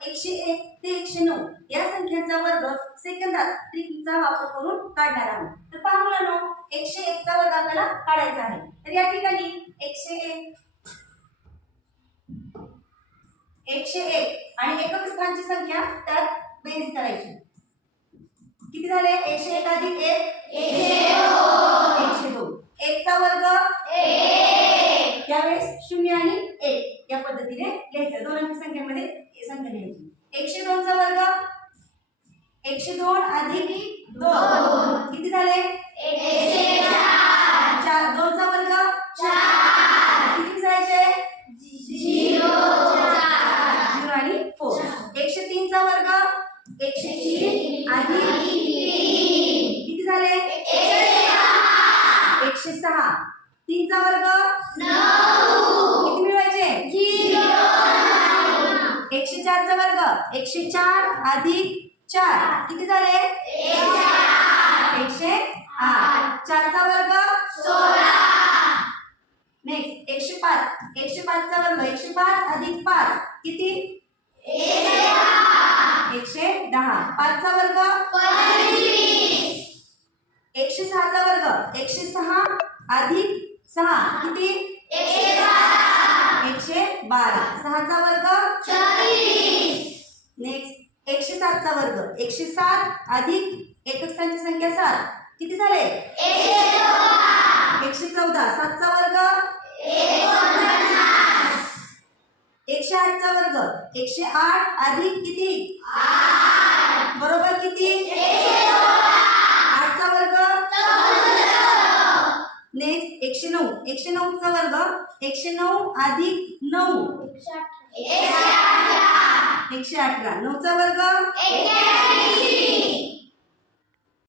101 ते 109 या संख्यांचा वर्ग सेकंदात ट्रिकचा वापर करून काढणार आहोत. तर पहा मुलांनो, 101 चा वर्ग आपल्याला काढायचा आहे. तर या ठिकाणी 101 आणि एकक स्थानांची संख्या त्यात बेरीज करायची. किती झाले? 101 अधिक 1 102. 1 चा वर्ग 1. त्यावेळेस 0 आणि 1 या पद्धतीने लिहायचं. दोन अंकी संख्येमध्ये संख्या लिहायची. 102 चा वर्ग 102 अधिक 2 किती झाले? 104. 2 चा वर्ग 4 किती करायचे? 0 आणि 4. 103 चा वर्ग 103 अधिक 3 किती झाले? 106. 3 चा वर्ग 9 किती मिळवायचे? 104 चा वर्ग 104 अधिक 4 किती झाले? 108. 4 चा वर्ग 16. नेक्स्ट 105 चा वर्ग 105 अधिक 5 किती? 110. 5 चा वर्ग 25. 106 चा वर्ग 106 अधिक 6 किती? 112. 6 चा वर्ग 40. नेक्स्ट 107 चा वर्ग 107 अधिक एकक स्थानांची संख्या 7 किती झाले? 114. 7 चा वर्ग 108 चा वर्ग 108 अधिक किती? 8 बरोबर किती? 8 चा वर्ग 14. नेक्स्ट 109 चा वर्ग 109 अधिक 9 118. 9 चा वर्ग 1.